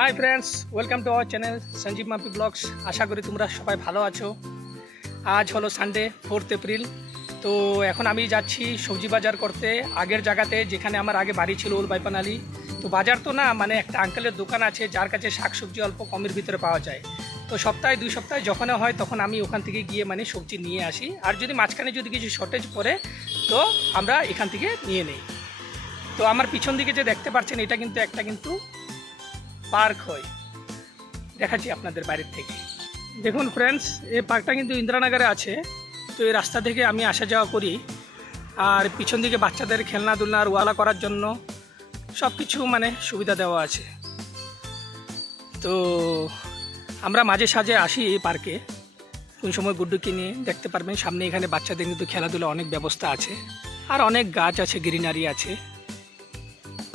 High friends, welcome to our channel Sanjeev Mampi vlogs. আশা করি তোমরা সবাই ভালো আছো। আজ হলো সানডে 4 এপ্রিল। তো এখন আমি যাচ্ছি সবজি বাজার করতে আগের জায়গাতে, যেখানে আমার আগে বাড়ি ছিল ওল বাইপানালি। তো বাজার তো না, মানে একটা আঙ্কেলের দোকান আছে যার কাছে শাকসবজি অল্প কমের ভিতরে পাওয়া যায়। তো সপ্তাহে 2 সপ্তাহে যখন হয় তখন আমি ওখান থেকে গিয়ে মানে সবজি নিয়ে আসি। আর যদি মাঝখানে যদি কিছু শর্টেজ পড়ে তো আমরা এখান থেকে নিয়ে নিই। তো আমার পিছন দিকে যে দেখতে পাচ্ছেন এটা কিন্তু একটা পার্ক হয়, দেখাচ্ছি আপনাদের বাইরের থেকে। দেখুন ফ্রেন্ডস, এই পার্কটা কিন্তু ইন্দিরানগরে আছে। তো এই রাস্তা থেকে আমি আসা যাওয়া করি। আর পিছন দিকে বাচ্চাদের খেলনা দুলনার ওয়ালা করার জন্য সব কিছু মানে সুবিধা দেওয়া আছে। তো আমরা মাঝে সাঝে আসি এই পার্কে, কোন সময় গুড্ডুকে নিয়ে। দেখতে পারবেন সামনে এখানে বাচ্চাদের কিন্তু খেলাধুলা অনেক ব্যবস্থা আছে, আর অনেক গাছ আছে, গ্রিনারি আছে।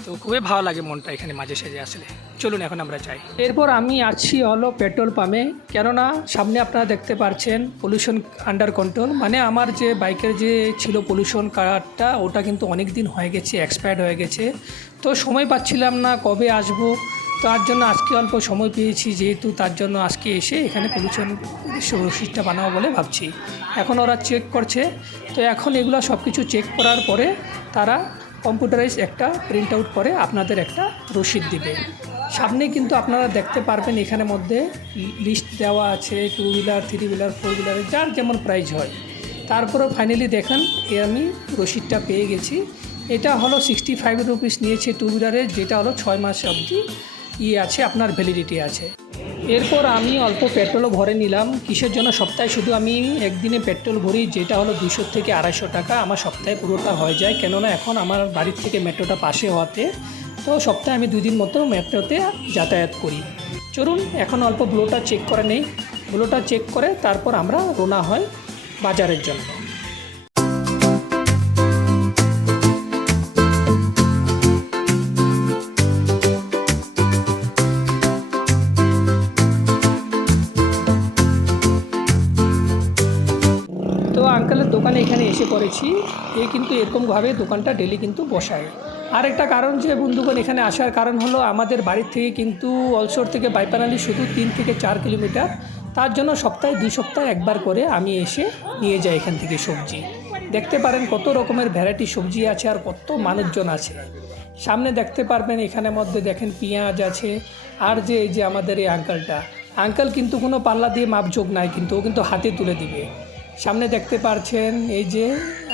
তো খুবই ভালো লাগে মনটা এখানে মাঝে সাঝে আসলে। চলুন এখন আমরা যাই। এরপর আমি আছি হলো পেট্রোল পাম্পে, কেননা সামনে আপনারা দেখতে পাচ্ছেন পলিউশন আন্ডার কন্ট্রোল। মানে আমার যে বাইকের যে ছিল পলিউশন কার্ডটা, ওটা কিন্তু অনেক দিন হয়ে গেছে, এক্সপায়ার্ড হয়ে গেছে। তো সময় পাচ্ছিলাম না কবে আসবো, তার জন্য আজকে অল্প সময় পেয়েছি, যেহেতু তার জন্য আজকে এসে এখানে পলিউশন রসিদটা বানাবো বলে ভাবছি। এখন ওরা চেক করছে। তো এখন এগুলো সব কিছু চেক করার পরে তারা কম্পিউটারাইজ একটা প্রিন্ট আউট করে আপনাদের একটা রসিদ দিবে। সামনে কিন্তু আপনারা দেখতে পারবেন এখানে মধ্যে লিস্ট দেওয়া আছে, 2 হুইলার 3 হুইলার 4 হুইলারের যার যেমন প্রাইস হয়। তারপরেও ফাইনালি দেখেন আমি রসিদটা পেয়ে গেছি। এটা হলো 65 রুপিস নিয়েছে 2 হুইলারের, যেটা হলো 6 মাস অবধি আছে, আপনার ভ্যালিডিটি আছে। এরপর আমি অল্প পেট্রোলও ভরে নিলাম। কিসের জন্য? সপ্তাহে শুধু আমি একদিনে পেট্রোল ভরি, যেটা হলো 200 থেকে 250 টাকা আমার সপ্তাহে পুরোটা হয়ে যায়। কেননা এখন আমার বাড়ির থেকে মেট্রোটা পাশে হওয়াতে, তো সপ্তাহে আমি 2 দিন মতো মেট্রোতে যাতায়াত করি। চলুন এখন অল্প ব্লোটা চেক করে নেই। ব্লোটা চেক করে তারপর আমরা রওনা হয় বাজারের জন্য। তো আঙ্কেলের দোকানে এখানে এসে পড়েছি। কিন্তু এরকমভাবে দোকানটা ডেলি কিন্তু বসায়। আর একটা কারণ যে বন্ধুগণ এখানে আসার কারণ হলো, আমাদের বাড়ির থেকে কিন্তু অলসোর থেকে বাইপানালি শুধু 3 থেকে 4 কিলোমিটার। তার জন্য সপ্তাহে 2 সপ্তাহ একবার করে আমি এসে নিয়ে যাই এখান থেকে সবজি। দেখতে পারেন কত রকমের ভ্যারাইটি সবজি আছে আর কত মানুষজন আছে। সামনে দেখতে পারবেন এখানে মধ্যে দেখেন পেঁয়াজ আছে। আর যে এই যে আমাদের এই আঙ্কেল কিন্তু কোনো পাল্লা দিয়ে মাপযোগ নাই, কিন্তু ও কিন্তু হাতে তুলে দিবে। সামনে দেখতে পাচ্ছেন এই যে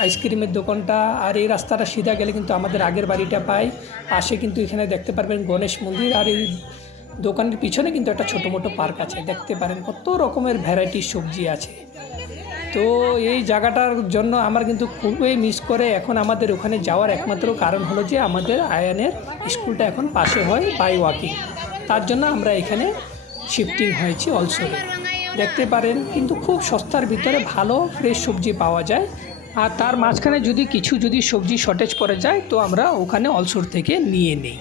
আইসক্রিমের দোকানটা। আর এই রাস্তাটা সিধা গেলে কিন্তু আমাদের আগের বাড়িটা পাই। পাশে কিন্তু এখানে দেখতে পারবেন গণেশ মন্দির। আর এই দোকানের পিছনে কিন্তু একটা ছোটো মোটো পার্ক আছে। দেখতে পারেন কত রকমের ভ্যারাইটির সবজি আছে। তো এই জায়গাটার জন্য আমার কিন্তু খুবই মিস করে। এখন আমাদের ওখানে যাওয়ার একমাত্র কারণ হলো যে আমাদের আয়ানের স্কুলটা এখন পাশে হয় বাই ওয়াকিং। তার জন্য আমরা এখানে শিফটিং হয়েছি অলসোরে। দেখতে পারেন কিন্তু খুব সস্তার ভিতরে ভালো ফ্রেশ সবজি পাওয়া যায়। আর তার মাঝখানে যদি সবজি শর্টেজ পড়ে যায় তো আমরা ওখানে অলসোর থেকে নিয়ে নিই।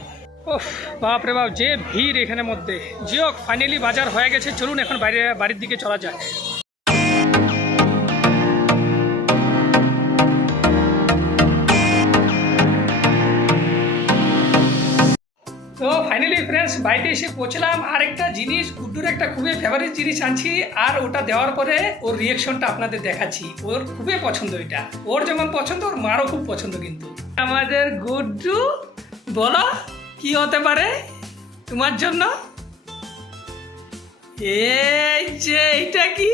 ওহ বাপরে বাপ, যে ভিড় এখানে মধ্যে। জিও ফাইনালি বাজার হয়ে গেছে। চলুন এখন বাড়ির দিকে চলা যায়। তো ফাইনালি ফ্রেন্ডস বাড়িতে এসে পৌঁছলাম। আর একটা জিনিস, গুড্ডুর একটা খুবই ফেভারিট জিনিস আনছি, আর ওটা দেওয়ার পরে ওর রিয়াকশনটা আপনাদের দেখাচ্ছি। ওর খুবই পছন্দ এটা, ওর যেমন পছন্দ ওর মারও খুব পছন্দ। কিন্তু আমাদের গুড্ডু, বলো কি হতে পারে তোমার জন্য? এই যে এইটা কি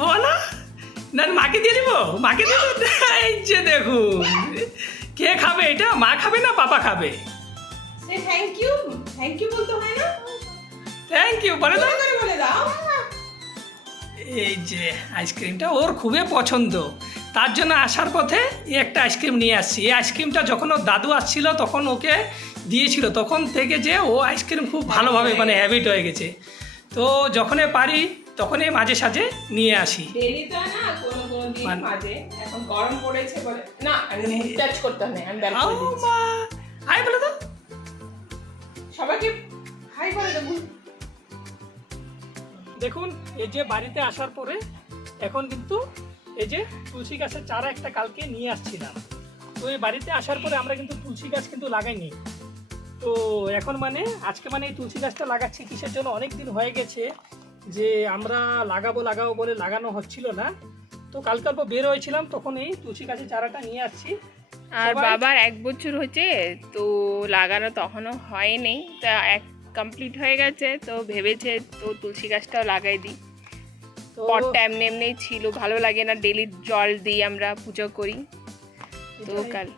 বলো না, মাকে দিয়ে দিব, মাকে দিয়ে দিব। এই যে দেখুন, কে খাবে এটা? মা খাবে না পাপা খাবে? থ্যাংক ইউ বলতে হয় না? থ্যাংক ইউ বলে দাও। বলে দাও। এই যে আইসক্রিমটা ওর খুবই পছন্দ, তার জন্য আসার পথে এই একটা আইসক্রিম নিয়ে আসছি। এই আইসক্রিমটা যখন ওর দাদু আসছিল তখন ওকে দিয়েছিল, তখন থেকে যে ও আইসক্রিম খুব ভালোভাবে মানে হ্যাবিট হয়ে গেছে। তো যখনই পারি তখনই মাঝে সাঝে নিয়ে আসি। ডেলি তো না, কোনো দিন মাঝে। এখন গরম পড়েছে বলে না, আমি টাচ করতে হবে। আমি ব্যাক করে দিচ্ছি। হাই বলে দাও সবাইকে, হাই বলে দাও। দেখুন এই যে বাড়িতে আসার পরে এখন কিন্তু এই যে তুলসী গাছের চারা একটা কালকে নিয়ে আসছিলাম। তো এই বাড়িতে আসার পরে আমরা কিন্তু তুলসী গাছ কিন্তু লাগাইনি। তো এখন মানে আজকে মানে এই তুলসী গাছটা লাগাচ্ছি কিসের জন্য, অনেক দিন হয়ে গেছে যে আমরা লাগাবো বলে লাগানো হচ্ছিল না। তো কালকে অল্প বের হয়েছিলাম, তখন এই তুলসী গাছের চারাটা নিয়ে আসছি। আর বাবার 1 বছর হয়েছে তো লাগানো তখনও হয়নি, তা কমপ্লিট হয়ে গেছে, তো ভেবেছে তো তুলসী গাছটাও লাগাই দিই। তো পটটা এমনি ছিল, ভালো লাগে না, ডেলি জল দিই, আমরা পুজো করি। তো কাল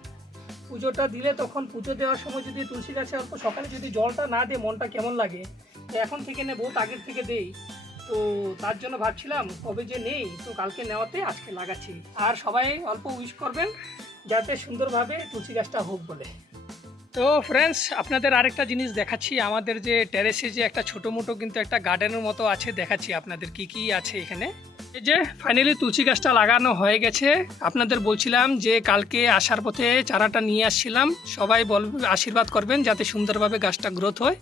পুজোটা দিলে তখন পুজো দেওয়ার সময় যদি তুলসী গাছে অল্প সকালে যদি জলটা না দিয়ে মনটা কেমন লাগে। তো এখন থেকে নেবো, আগের থেকে দেই, তো তার জন্য ভাবছিলাম কবে যে নেই, তো কালকে নেওয়াতে আজকে লাগাচ্ছি। আর সবাই অল্প উইশ করবেন যাতে সুন্দরভাবে তুলসী গাছটা হোক বলে। তো ফ্রেন্ডস, আপনাদের আরেকটা জিনিস দেখাচ্ছি, আমাদের যে টেরেসে যে একটা ছোটো মোটো কিন্তু একটা গার্ডেনের মতো আছে, দেখাচ্ছি আপনাদের কি কি আছে এখানে। এই যে ফাইনালি তুলসী গাছটা লাগানো হয়ে গেছে। আপনাদের বলছিলাম যে কালকে আসার পথে চারাটা নিয়ে আসছিলাম, সবাই আশীর্বাদ করবেন যাতে সুন্দরভাবে গাছটা গ্রোথ হয়।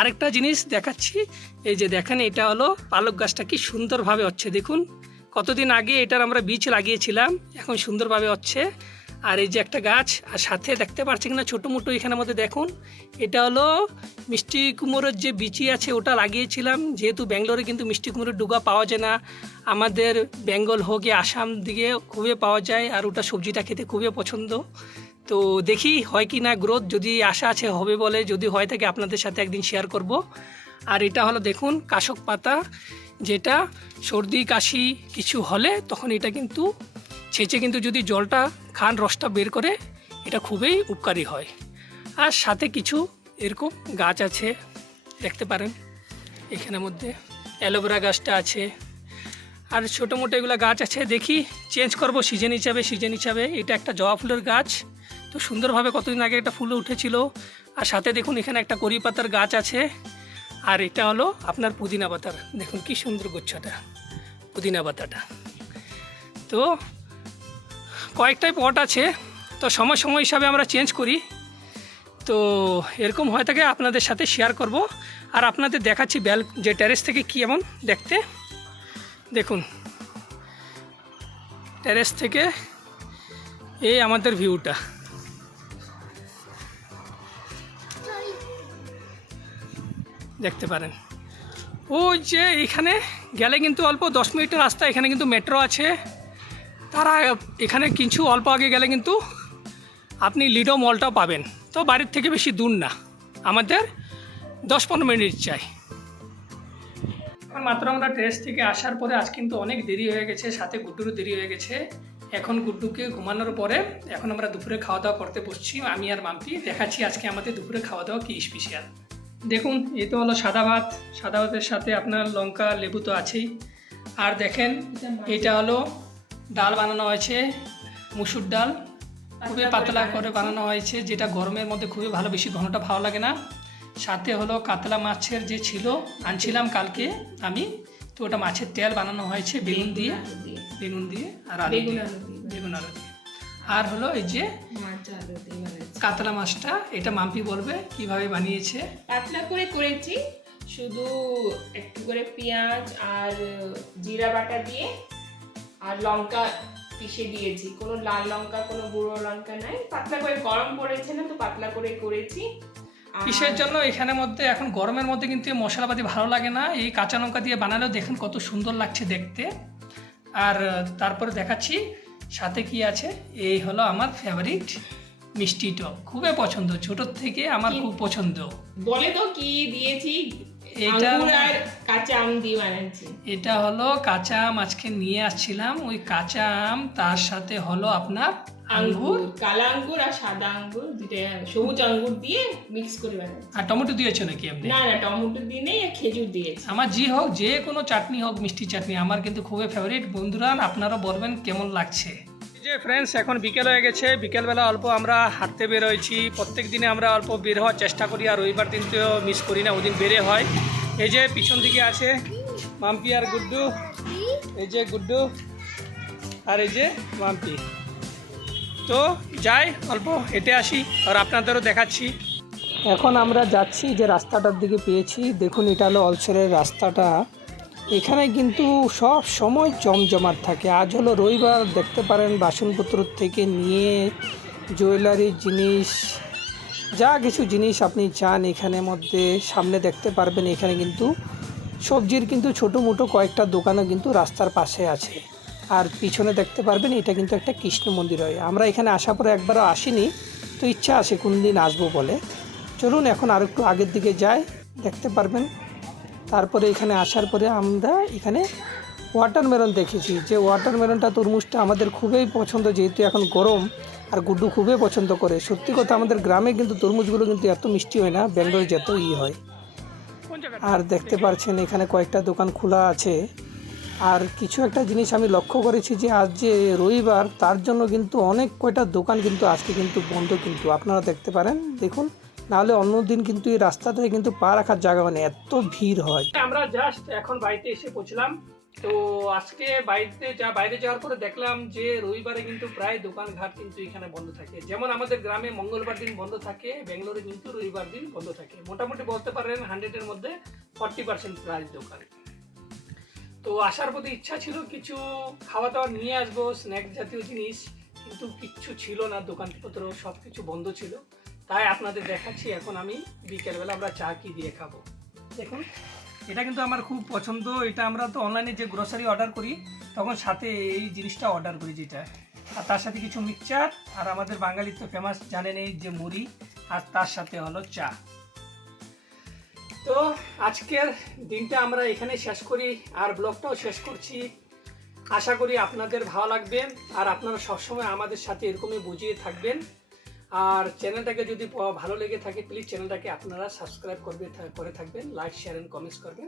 আরেকটা জিনিস দেখাচ্ছি, এই যে দেখেন এটা হলো পালক গাছটা, কি সুন্দরভাবে হচ্ছে দেখুন। কতদিন আগে এটার আমরা বীজ লাগিয়েছিলাম, এখন সুন্দরভাবে হচ্ছে। আর এই যে একটা গাছ, আর সাথে দেখতে পাচ্ছি কিনা ছোটো মোটো এখানের মধ্যে দেখুন, এটা হলো মিষ্টি কুমড়োর যে বিচি আছে ওটা লাগিয়েছিলাম। যেহেতু ব্যাঙ্গালোরে কিন্তু মিষ্টি কুমড়োর ডুগা পাওয়া যায় না, আমাদের বেঙ্গল হোক আসাম দিকে খুবই পাওয়া যায়, আর ওটা সবজিটা খেতে খুবই পছন্দ। তো দেখি হয় কি না গ্রোথ, যদি আশা আছে হবে বলে, যদি হয় থাকে আপনাদের সাথে একদিন শেয়ার করব। আর এটা হলো দেখুন কাশক পাতা, যেটা সর্দি কাশি কিছু হলে তখন এটা কিন্তু ছেঁচে কিন্তু যদি জলটা খান, রসটা বের করে, এটা খুবই উপকারী হয়। আর সাথে কিছু এরকম গাছ আছে দেখতে পারেন, এখানের মধ্যে অ্যালোভেরা গাছটা আছে, আর ছোটো মোটো এগুলো গাছ আছে। দেখি চেঞ্জ করব সিজন হিসাবে। এটা একটা জবা ফুলের গাছ, তো সুন্দরভাবে কতদিন আগে একটা ফুল উঠেছিল। আর সাথে দেখুন এখানে একটা কড়ি পাতার গাছ আছে, আর এটা হলো আপনার পুদিনা পাতার, দেখুন কি সুন্দর গুচ্ছটা পুদিনা পাতাটা। তো কয়েকটাই পট আছে, তো সময় হিসাবে আমরা চেঞ্জ করি, তো এরকম হয়ে থাকে আপনাদের সাথে শেয়ার করব। আর আপনাদের দেখাচ্ছি যে টেরেস থেকে কি এমন দেখতে, দেখুন টেরেস থেকে এই আমাদের ভিউটা দেখতে পারেন। ওই যে এখানে গেলে কিন্তু অল্প 10 মিনিটের রাস্তা, এখানে কিন্তু মেট্রো আছে। তারা এখানে কিছু অল্প আগে গেলে কিন্তু আপনি লিডো মলটাও পাবেন। তো বাড়ির থেকে বেশি দূর না, আমাদের 10-15 মিনিট চাই। এখন মাত্র আমরা ট্রেস থেকে আসার পরে আজ কিন্তু অনেক দেরি হয়ে গেছে, সাথে গুড্ডুরও দেরি হয়ে গেছে। এখন গুড্ডুকে ঘুমানোর পরে এখন আমরা দুপুরে খাওয়া দাওয়া করতে বসছি, আমি আর মাম্পি। দেখাচ্ছি আজকে আমাদের দুপুরে খাওয়া দাওয়া কী স্পেশাল। দেখুন এই তো হলো সাদা ভাতের সাথে আপনার লঙ্কা লেবু তো আছেই। আর দেখেন এটা হলো ডাল বানানো হয়েছে, মুসুর ডাল, খুবই পাতলা করে বানানো হয়েছে, যেটা গরমের মধ্যে খুবই ভালো, বেশি ঘনটা ভালো লাগে না। সাথে হলো কাতলা মাছের যে ছিল, আনছিলাম কালকে আমি, তো ওটা মাছের তেল বানানো হয়েছে বেগুন দিয়ে আর আলু দিয়ে। আর হলো এই যে কাতলা মাছটা, এটা মাম্পি বলবে কিভাবে বানিয়েছে। পাতলা করে করেছি, শুধু একটু করে পেঁয়াজ আর জিরা বাটা দিয়ে আর লঙ্কা পিষে দিয়েছি, কোনো লাল লঙ্কা কোনো গুঁড়ো লঙ্কা নাই। পাতলা করে, গরম পড়েছে না তো পাতলা করে করেছি। কিসের জন্য এখানের মধ্যে এখন গরমের মধ্যে কিন্তু মশলাপাতি ভালো লাগে না, এই কাঁচা লঙ্কা দিয়ে বানালেও দেখেন কত সুন্দর লাগছে দেখতে। আর তারপরে দেখাচ্ছি সাথে কি আছে। এই হলো আমার ফেভারিট মিষ্টি টক, খুবই পছন্দ, ছোটোর থেকে আমার খুব পছন্দ। বলে তো কি দিয়েছি, এটা আর কাঁচা আম দিয়ে বানাচ্ছি। এটা হলো কাঁচা আম, আজকে নিয়ে আসছিলাম ওই কাঁচা আম, তার সাথে হলো আপনার আঙ্গুর, কালা আঙ্গুর আর সাদা আঙ্গুর, দুটো সবুজ আঙ্গুর দিয়ে মিক্স করে বানাচ্ছি। আর টমেটো দিয়েছো নাকি আপনি? না টমেটো দিয়ে নেই, খেজুর দিয়েছি। আমার যে কোনো চাটনি হোক, মিষ্টি চাটনি আমার কিন্তু খুবই ফেভারিট। বন্ধুরা আপনারা বলবেন কেমন লাগছে। যে ফ্রেন্ডস, এখন বিকেল হয়ে গেছে, বিকেলবেলা অল্প আমরা হাঁটতে বের হয়েছি। প্রত্যেক দিনে আমরা অল্প বের হওয়ার চেষ্টা করি, আর রবিবার দিন তো মিস করি না, ওদিন বেরে হয়। এই যে পিছন দিকে আছে মাম্পি আর গুড্ডু, এই যে গুড্ডু আর এই যে মাম্পি। তো যাই অল্প হেঁটে আসি, আর আপনাদেরও দেখাচ্ছি। এখন আমরা যাচ্ছি যে রাস্তাটার দিকে পেয়েছি, দেখুন এটা হলো অলসরের রাস্তাটা। এখানে কিন্তু সব সময় জমজমাট থাকে। আজ হলো রবিবার, দেখতে পারেন বাসনপত্র থেকে নিয়ে জুয়েলারির জিনিস, যা কিছু জিনিস আপনি চান এখানে মধ্যে সামনে দেখতে পারবেন। এখানে কিন্তু সবজির কিন্তু ছোটো মোটো কয়েকটা দোকানও কিন্তু রাস্তার পাশে আছে। আর পিছনে দেখতে পারবেন এটা কিন্তু একটা কৃষ্ণ মন্দির হয়। আমরা এখানে আসার পরে একবারও আসিনি, তো ইচ্ছা আছে কোন দিন আসবো বলে। চলুন এখন আর একটু আগের দিকে যাই, দেখতে পারবেন। তারপরে এখানে আসার পরে আমরা এখানে ওয়াটারমেলন দেখেছি, যে ওয়াটারমেলনটা তরমুজটা আমাদের খুবই পছন্দ, যেহেতু এখন গরম। আর গুড্ডু খুবই পছন্দ করে। সত্যি কথা, আমাদের গ্রামে কিন্তু তরমুজগুলো কিন্তু এত মিষ্টি হয় না, ব্যাঙ্গালোরে যত হয়। আর দেখতে পাচ্ছেন এখানে কয়েকটা দোকান খোলা আছে। আর কিছু একটা জিনিস আমি লক্ষ্য করেছি যে আজ যে রবিবার, তার জন্য কিন্তু অনেক কয়টা দোকান কিন্তু আজকে কিন্তু বন্ধ, কিন্তু আপনারা দেখতে পারেন, দেখুন। নাহলে অন্য দিন কিন্তু এই রাস্তাটায় কিন্তু পা রাখার জায়গা মানে এত ভিড় হয়। আমরা জাস্ট এখন বাড়িতে এসে পৌঁছলাম। তো আজকে বাইরে যাওয়ার পরে দেখলাম যে রবিবারে কিন্তু প্রায় দোকানঘাট কিন্তু এখানে বন্ধ থাকে। যেমন আমাদের গ্রামে মঙ্গলবার দিন বন্ধ থাকে, ব্যাঙ্গালোরে কিন্তু রবিবার দিন বন্ধ থাকে। মোটামুটি বলতে পারেন 100-এর মধ্যে 40% প্রায় দোকান। তো আসার প্রতি ইচ্ছা ছিল কিছু খাওয়া দাওয়া নিয়ে আসবো, স্ন্যাক জাতীয় জিনিস, কিন্তু কিচ্ছু ছিল না, দোকানপত্র সব কিছু বন্ধ ছিল। তাই আপনাদের দেখাচ্ছি এখন আমি বিকেলবেলা আমরা চা কি দিয়ে খাবো। দেখুন, এটা কিন্তু আমার খুব পছন্দ। এটা আমরা তো অনলাইনে যে গ্রোসারি অর্ডার করি তখন সাথে এই জিনিসটা অর্ডার করি, যেটা আর তার সাথে কিছু মিক্সচার, আর আমাদের বাঙালির তো ফেমাস জানেন এই যে মুড়ি, আর তার সাথে হলো চা। তো আজকের দিনটা আমরা এখানে শেষ করি, আর ব্লগটাও শেষ করছি। আশা করি আপনাদের ভালো লাগবে, আর আপনারা সবসময় আমাদের সাথে এরকমই বুঝিয়ে থাকবেন। আর চ্যানেলটাকে যদি ভালো লেগে থাকে প্লিজ চ্যানেলটাকে আপনারা সাবস্ক্রাইব করে থাকবেন, লাইক শেয়ার এন্ড কমেন্টস করবেন।